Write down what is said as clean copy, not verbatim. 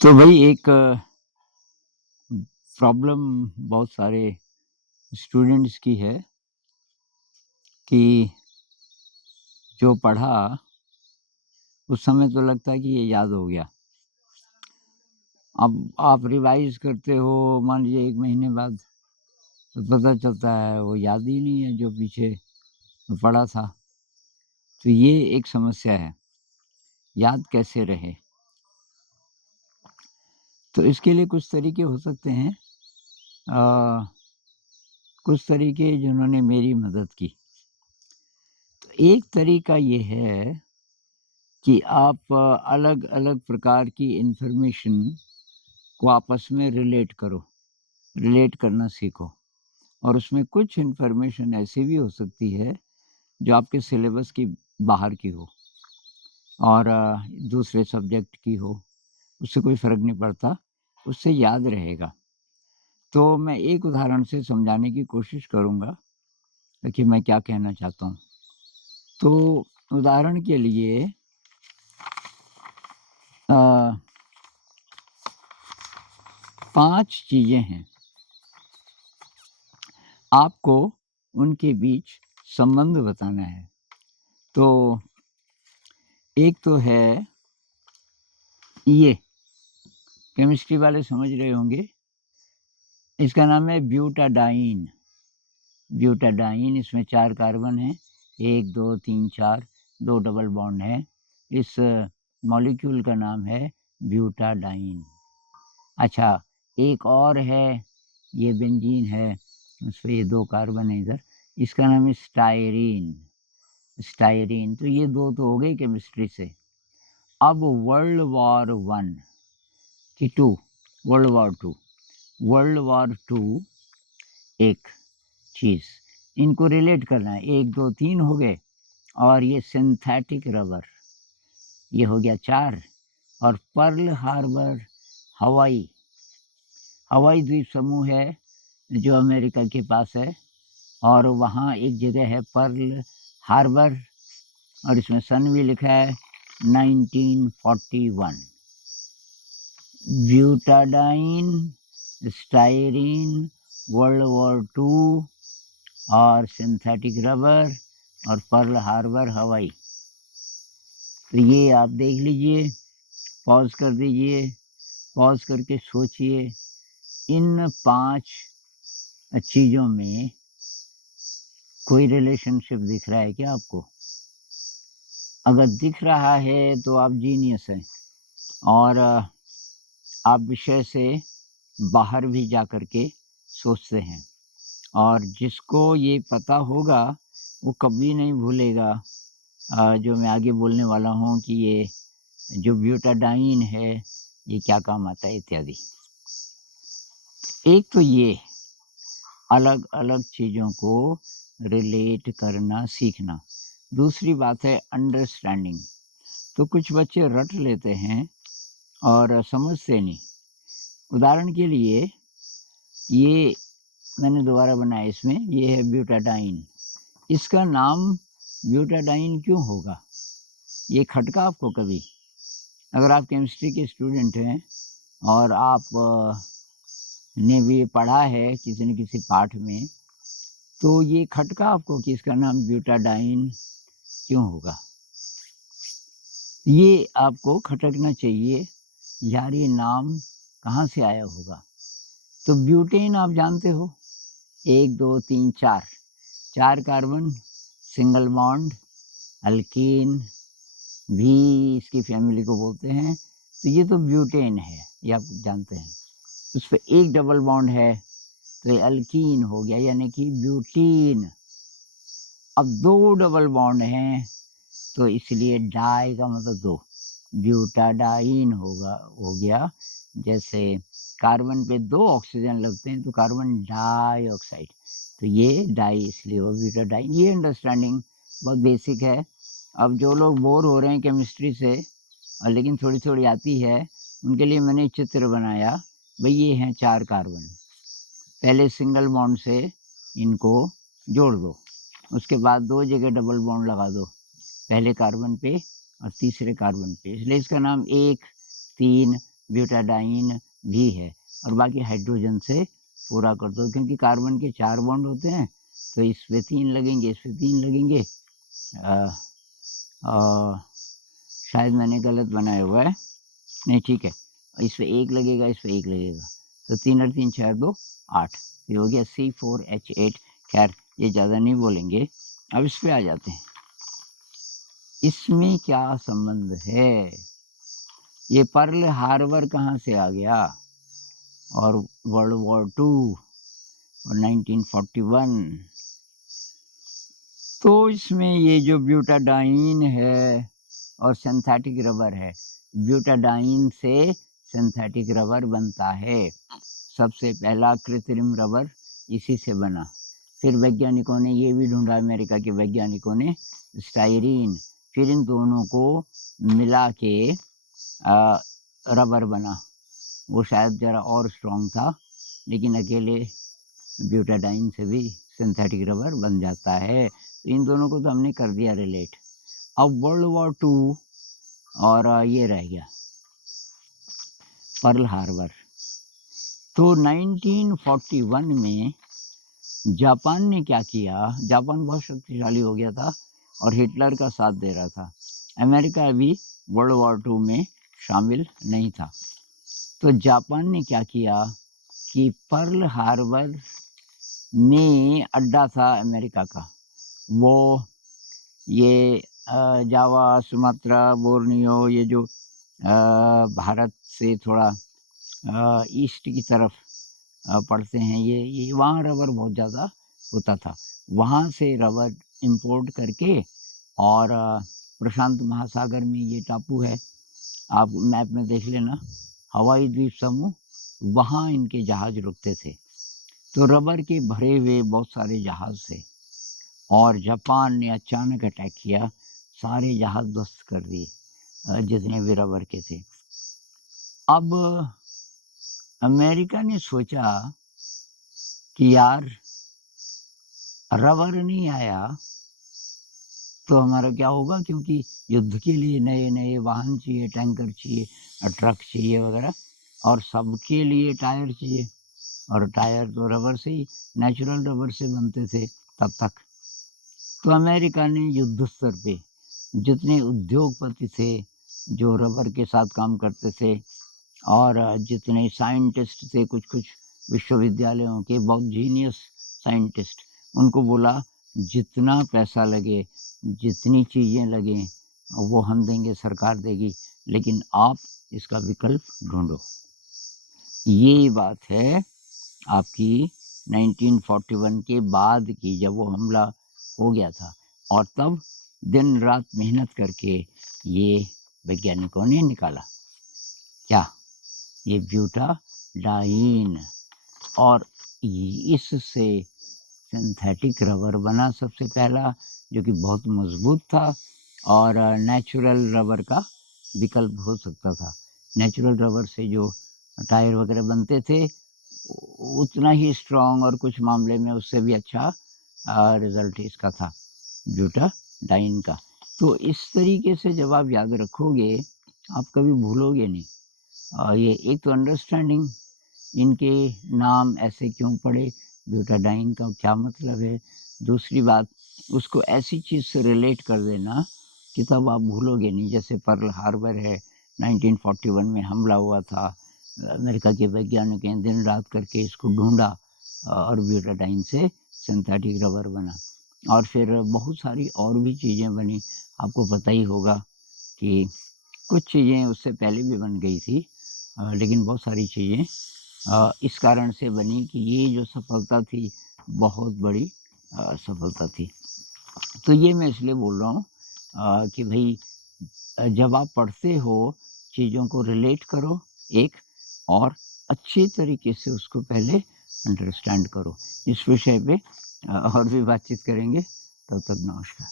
तो वही एक प्रॉब्लम बहुत सारे स्टूडेंट्स की है कि जो पढ़ा उस समय तो लगता है कि ये याद हो गया। अब आप रिवाइज़ करते हो, मान लीजिए 1 महीने बाद, तो पता चलता है वो याद ही नहीं है जो पीछे पढ़ा था। तो ये एक समस्या है, याद कैसे रहे? तो इसके लिए कुछ तरीके हो सकते हैं। अ, कुछ तरीके जिन्होंने मेरी मदद की। तो एक तरीका ये है कि आप अलग-अलग प्रकार की इन्फॉर्मेशन को आपस में रिलेट करो, रिलेट करना सीखो। और उसमें कुछ इन्फॉर्मेशन ऐसी भी हो सकती है जो आपके सिलेबस की बाहर की हो और दूसरे सब्जेक्ट की हो, उससे कोई फ़र्क नहीं पड़ता, उससे याद रहेगा। तो मैं एक उदाहरण से समझाने की कोशिश करूँगा कि मैं क्या कहना चाहता हूँ। तो उदाहरण के लिए अ, 5 चीज़ें हैं, आपको उनके बीच संबंध बताना है। तो एक तो है ये, केमिस्ट्री वाले समझ रहे होंगे, इसका नाम है ब्यूटाडाइन। ब्यूटाडाइन, इसमें 4 कार्बन हैं, 1, 2, 3, 4, 2 डबल बॉन्ड हैं। इस मॉलिक्यूल का नाम है ब्यूटाडाइन। अच्छा, एक और है, ये बेंजीन है, उसपे ये 2 कार्बन है इधर, इसका नाम है स्टायरीन। स्टायरीन, तो ये 2 तो हो गई केमिस्ट्री से। अब वर्ल्ड वॉर 1 कि 2, वर्ल्ड वॉर 2, वर्ल्ड वॉर 2 एक चीज़, इनको रिलेट करना है, 1, 2, 3 हो गए और ये सिंथेटिक रबर, ये हो गया 4। और पर्ल हार्बर, हवाई, हवाई द्वीप समूह है जो अमेरिका के पास है और वहाँ एक जगह है पर्ल हार्बर और इसमें सन भी लिखा है 1941। ब्यूटाडाइन, स्टायरीन, वर्ल्ड वॉर 2 और सिंथेटिक रबर और पर्ल हार्बर, हवाई। तो ये आप देख लीजिए, पॉज़ कर दीजिए, पॉज़ करके सोचिए, इन 5 चीज़ों में कोई रिलेशनशिप दिख रहा है क्या आपको? अगर दिख रहा है तो आप जीनियस हैं और आप विषय से बाहर भी जा कर के सोचते हैं। और जिसको ये पता होगा वो कभी नहीं भूलेगा जो मैं आगे बोलने वाला हूँ कि ये जो ब्यूटाडाइन है ये क्या काम आता है इत्यादि। एक तो ये अलग-अलग चीज़ों को रिलेट करना सीखना। दूसरी बात है अंडरस्टैंडिंग। तो कुछ बच्चे रट लेते हैं और समझते नहीं। उदाहरण के लिए ये मैंने दोबारा बनाया, इसमें ये है ब्यूटाडाइन। इसका नाम ब्यूटाडाइन क्यों होगा? ये खटका आपको कभी? अगर आप केमिस्ट्री के स्टूडेंट हैं और आप ने भी पढ़ा है किसी न किसी पाठ में, तो ये खटका आपको कि इसका नाम ब्यूटाडाइन क्यों होगा? ये आपको खटकना चाहिए, यार ये नाम कहाँ से आया होगा? तो ब्यूटेन आप जानते हो, 1, 2, 3, 4, 4 कार्बन, सिंगल बॉन्ड, अल्कीन भी इसकी फैमिली को बोलते हैं, तो ये तो ब्यूटेन है, ये आप जानते हैं। उसपे 1 डबल बॉन्ड है, तो ये अल्कीन हो गया यानी कि ब्यूटीन। अब 2 डबल बॉन्ड हैं, तो इसलिए डाई का मतलब 2, ब्यूटाडाइन हो गया। जैसे कार्बन पे 2 ऑक्सीजन लगते हैं तो कार्बन डाइऑक्साइड, तो ये डाई इसलिए हो ब्यूटाडाइन। ये अंडरस्टैंडिंग बहुत बेसिक है। अब जो लोग बोर हो रहे हैं केमिस्ट्री से और लेकिन थोड़ी-थोड़ी आती है, उनके लिए मैंने चित्र बनाया। भई ये हैं 4 कार्बन, पहले सिंगल बॉन्ड से इनको जोड़ दो, उसके बाद 2 जगह डबल बॉन्ड लगा दो, पहले कार्बन पे और तीसरे कार्बन पे, इसलिए इसका नाम 1, 3, ब्यूटाडाइन भी है, और बाकी हाइड्रोजन से पूरा कर दो, क्योंकि कार्बन के 4 बॉन्ड होते हैं, तो इस पे 3 लगेंगे, इस पे 3 लगेंगे। शायद मैंने गलत बनाया हुआ है, नहीं ठीक है, इस पे 1 लगेगा, इस पे 1 लगेगा, तो 3 और 3 6 2 8, ये हो गया C4H8। खैर ये ज़्यादा नहीं बोलेंगे, अब इस पे आ जाते हैं। इसमें क्या संबंध है, ये पर्ल हार्बर कहाँ से आ गया, और वर्ल्ड वॉर 2 और 1941। तो इसमें ये जो ब्यूटाडाइन है और सिंथेटिक रबर है, ब्यूटाडाइन से सिंथेटिक रबर बनता है। सबसे पहला कृत्रिम रबर इसी से बना। फिर वैज्ञानिकों ने ये भी ढूंढा, अमेरिका के वैज्ञानिकों ने, स्टाइरीन, फिर इन दोनों को मिला के रबर बना। वो शायद ज़रा और स्ट्रॉन्ग था, लेकिन अकेले ब्यूटाडाइन से भी सिंथेटिक रबर बन जाता है। तो इन दोनों को तो हमने कर दिया रिलेट। अब वर्ल्ड वॉर 2 और ये रह गया पर्ल हार्बर। तो 1941 में जापान ने क्या किया, जापान बहुत शक्तिशाली हो गया था और हिटलर का साथ दे रहा था। अमेरिका अभी वर्ल्ड वॉर 2 में शामिल नहीं था। तो जापान ने क्या किया कि पर्ल हार्बर में अड्डा था अमेरिका का, वो ये जावा, सुमात्रा, बोर्नियो, ये जो भारत से थोड़ा ईस्ट की तरफ पड़ते हैं, ये वहाँ रबर बहुत ज़्यादा होता था। वहाँ से रबर इंपोर्ट करके, और प्रशांत महासागर में ये टापू है, आप मैप में देख लेना, हवाई द्वीप समूह, वहाँ इनके जहाज़ रुकते थे। तो रबर के भरे हुए बहुत सारे जहाज़ थे, और जापान ने अचानक अटैक किया, सारे जहाज़ ध्वस्त कर दिए जितने भी रबर के थे। अब अमेरिका ने सोचा कि यार रबर नहीं आया तो हमारा क्या होगा, क्योंकि युद्ध के लिए नए नए वाहन चाहिए, टैंकर चाहिए, ट्रक चाहिए वगैरह, और सबके लिए टायर चाहिए, और टायर तो रबर से ही, नेचुरल रबर से बनते थे तब तक। तो अमेरिका ने युद्ध स्तर पे जितने उद्योगपति थे जो रबर के साथ काम करते थे, और जितने साइंटिस्ट थे, कुछ कुछ विश्वविद्यालयों के बहुत जीनियस साइंटिस्ट, उनको बोला जितना पैसा लगे, जितनी चीज़ें लगें, वो हम देंगे, सरकार देगी, लेकिन आप इसका विकल्प ढूंढो। ये बात है आपकी 1941 के बाद की, जब वो हमला हो गया था, और तब दिन रात मेहनत करके ये वैज्ञानिकों ने निकाला क्या, ये ब्यूटाडाइन, और इससे सिंथेटिक रबर बना सबसे पहला, जो कि बहुत मजबूत था, और नेचुरल रबर का विकल्प हो सकता था। नेचुरल रबर से जो टायर वगैरह बनते थे उतना ही स्ट्रॉन्ग, और कुछ मामले में उससे भी अच्छा रिजल्ट इसका था, ब्यूटाडाइन का। तो इस तरीके से जब आप याद रखोगे, आप कभी भूलोगे नहीं। ये एक तो अंडरस्टैंडिंग, इनके नाम ऐसे क्यों पड़े, ब्यूटाडाइन का क्या मतलब है। दूसरी बात, उसको ऐसी चीज़ से रिलेट कर देना कि तब आप भूलोगे नहीं। जैसे पर्ल हार्बर है, 1941 में हमला हुआ था, अमेरिका के वैज्ञानिकों ने दिन रात करके इसको ढूंढा, और ब्यूटाडाइन से सिंथेटिक रबर बना। और फिर बहुत सारी और भी चीज़ें बनी, आपको पता ही होगा कि कुछ चीज़ें उससे पहले भी बन गई थी, लेकिन बहुत सारी चीज़ें इस कारण से बनी कि ये जो सफलता थी, बहुत बड़ी सफलता थी। तो ये मैं इसलिए बोल रहा हूँ कि भाई जब आप पढ़ते हो, चीज़ों को रिलेट करो एक, और अच्छी तरीके से उसको पहले अंडरस्टैंड करो। इस विषय पे और भी बातचीत करेंगे, तब तक नमस्कार।